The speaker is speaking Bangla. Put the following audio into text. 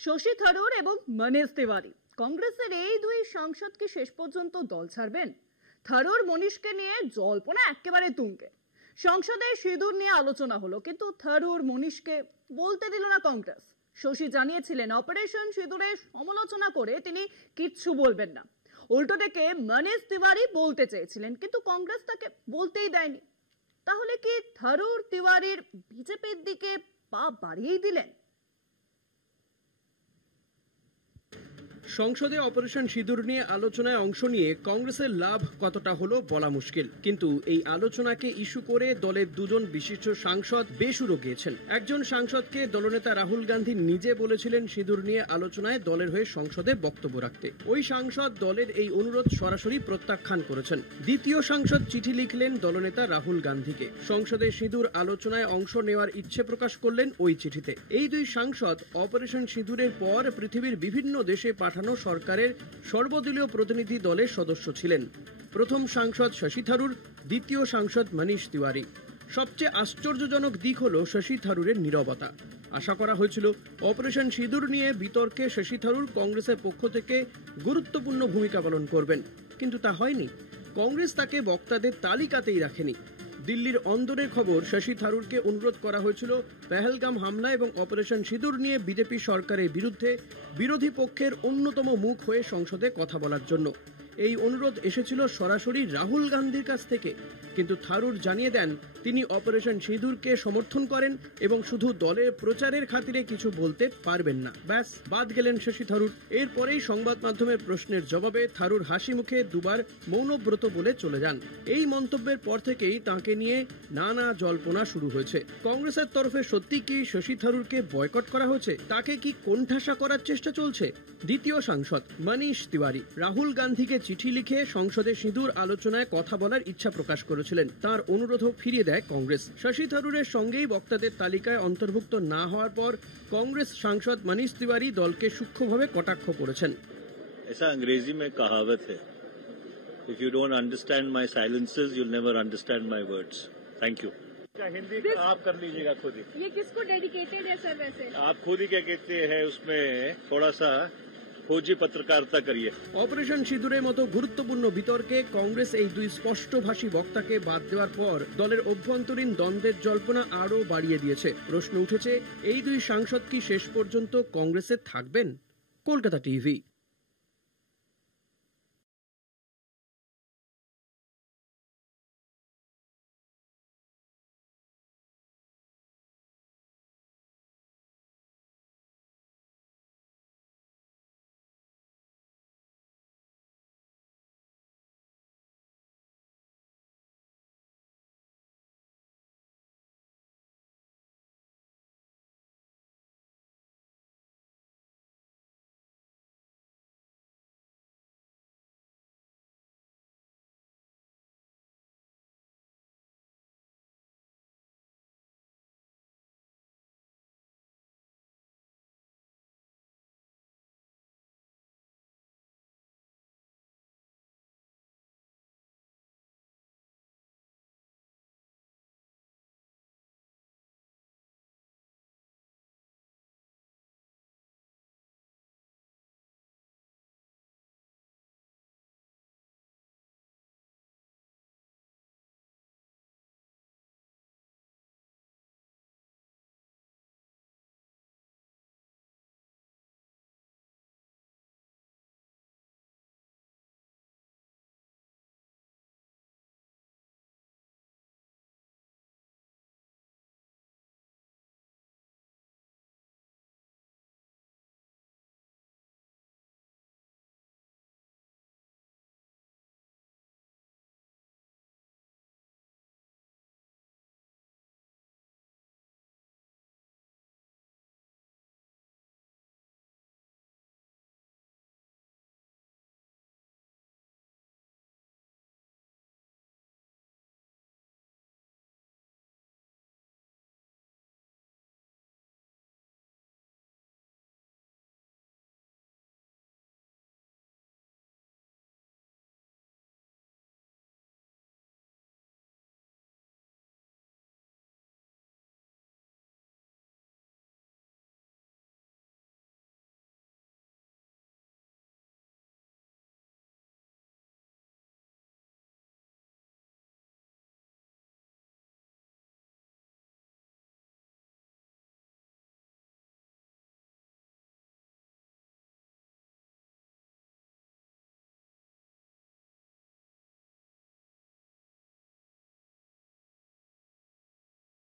শশী থারুর এবং মনীষ তিওয়ারি কংগ্রেসের এই দুই সাংসদ কি শেষ পর্যন্ত দল ছাড়বেন? থারুর মনীষকে নিয়ে জল্পনা একেবারে তুঙ্গে। সংসদে সিঁদুর নিয়ে আলোচনা হলো, কিন্তু থারুর মনীষকে বলতে দিল না কংগ্রেস। শশী জানিয়েছিলেন অপারেশন সিঁদুরের সমালোচনা করে তিনি কিচ্ছু বলবেন না। উল্টো দিকে মনীষ তিওয়ারি বলতে চেয়েছিলেন, কিন্তু কংগ্রেস তাকে বলতেই দেয়নি। তাহলে কি থারুর তিওয়ারির বিজেপির দিকে পা বাড়িয়েই দিলেন? সংসদে অপারেশন সিঁদুর নিয়ে আলোচনায় অংশ নিয়ে কংগ্রেসের লাভ কতটা হলো বলা মুশকিল, কিন্তু এই আলোচনাকে ইস্যু করে দলের দুজন বিশিষ্ট সাংসদ বেসুরো গিয়েছেন। একজন সাংসদকে দলনেতা রাহুল গান্ধী নিজে বলেছিলেন সিঁদুর নিয়ে আলোচনায় দলের হয়ে সংসদে বক্তব্য রাখতে। ওই সাংসদ দলের এই অনুরোধ সরাসরি প্রত্যাখ্যান করেছেন। দ্বিতীয় সাংসদ চিঠি লিখলেন দলনেতা রাহুল গান্ধীকে, সংসদে সিঁদুর আলোচনায় অংশ নেওয়ার ইচ্ছে প্রকাশ করলেন ওই চিঠিতে। এই দুই সাংসদ অপারেশন সিঁদুরের পর পৃথিবীর বিভিন্ন দেশে পাঠানো সরকারের সর্বদলীয় প্রতিনিধি দলের সদস্য ছিলেন। প্রথম সাংসদ শশী থারুর, দ্বিতীয় সাংসদ মনীষ তিওয়ারি। সবচেয়ে আশ্চর্যজনক দিক হলো শশী থারুরের নীরবতা। আশা করা হয়েছিল অপারেশন সিঁদুর নিয়ে বিতর্কে শশী থারুর কংগ্রেসের পক্ষ থেকে গুরুত্বপূর্ণ ভূমিকা পালন করবেন, কিন্তু তা হয়নি। কংগ্রেস তাকে বক্তাদের তালিকাতেই রাখেনি। দিল্লির অন্দরের খবর, শশী থারুরকে অনুরোধ করা হয়েছিল পেহেলগাম হামলা এবং অপারেশন সিঁদুর নিয়ে বিজেপি সরকারের বিরুদ্ধে বিরোধী পক্ষের অন্যতম মুখ হয়ে সংসদে কথা বলার জন্য। এই অনুরোধ এসেছিল সরাসরি রাহুল গান্ধীর কাছ থেকে, কিন্তু থারুর জানিয়ে দেন তিনি অপারেশন সিঁদুরকে সমর্থন করেন এবং শুধু দলের প্রচারের খাতিরে কিছু বলতে পারবেন না। ব্যাস, বাদ গেলেন শশী থারুর। এরপরেই সংবাদ মাধ্যমের প্রশ্নের জবাবে থারুর হাসি মুখে দুবার মৌনব্রত বলে চলে যান। এই মন্তব্যের পর থেকেই তাঁকে নিয়ে নানা জল্পনা শুরু হয়েছে। কংগ্রেসের তরফে সত্যি কি শশী থারুরকে বয়কট করা হয়েছে? তাকে কি কোণঠাসা করার চেষ্টা চলছে? দ্বিতীয় সাংসদ মনীষ তিওয়ারি রাহুল গান্ধীকে চিঠি লিখে সংসদে সিঁদুর আলোচনায় কথা বলার ইচ্ছা প্রকাশ করেছিলেন। তার অনুরোধও ফিরিয়ে দেয় কংগ্রেস। শশী থারুরের সঙ্গেই বক্তাদের তালিকায় অন্তর্ভুক্ত না হওয়ার পর কংগ্রেস সাংসদ মনীষ তিওয়ারি দলকে সূক্ষ্মভাবে কটাক্ষ করেছেন। ऐसा अंग्रेजी में कहावत है, if you don't understand my silences you'll never understand my words. Thank you. Hindi आप कर लीजिएगा खुद ही। ये किसको डेडिकेटेड है सर? वैसे आप खुद ही क्या कहते हैं उसमें थोड़ा सा खोजी पत्रकारिता करिए। অপারেশন সিঁদুরের মতো গুরুত্বপূর্ণ বিতর্কে কংগ্রেস এই দুই স্পষ্টভাষী বক্তাকে বাদ দেওয়ার পর দলের অভ্যন্তরীণ দ্বন্দ্বের জল্পনা আরও বাড়িয়ে দিয়েছে। প্রশ্ন উঠেছে, এই দুই সাংসদ কি শেষ পর্যন্ত কংগ্রেসে থাকবেন? কলকাতা টিভি।